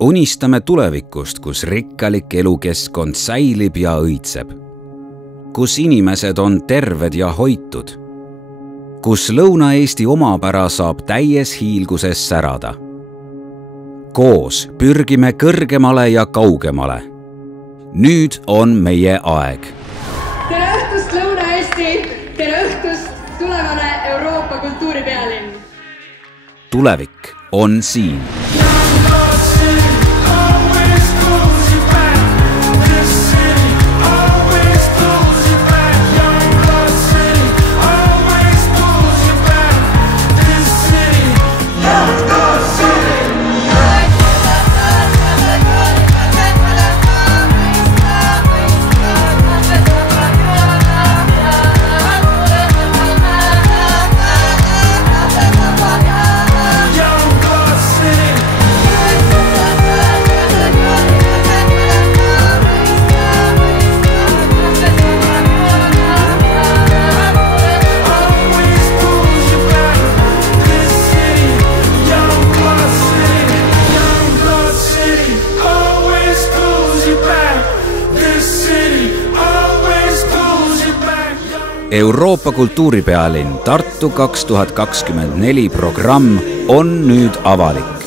Unistame tulevikust, kus rikkalik elukeskkond säilib ja õitseb. Kus inimesed on terved ja hoitud. Kus Lõuna-Eesti omapära saab täies hiilguses särada. Koos pürgime kõrgemale ja kaugemale. Nüüd on meie aeg. Tere õhtust, Lõuna-Eesti! Tere õhtust, tulevane Euroopa kultuuripealinn! Tulevik on siin. Euroopa kultuuripealinn Tartu 2024 programm on nüüd avalik.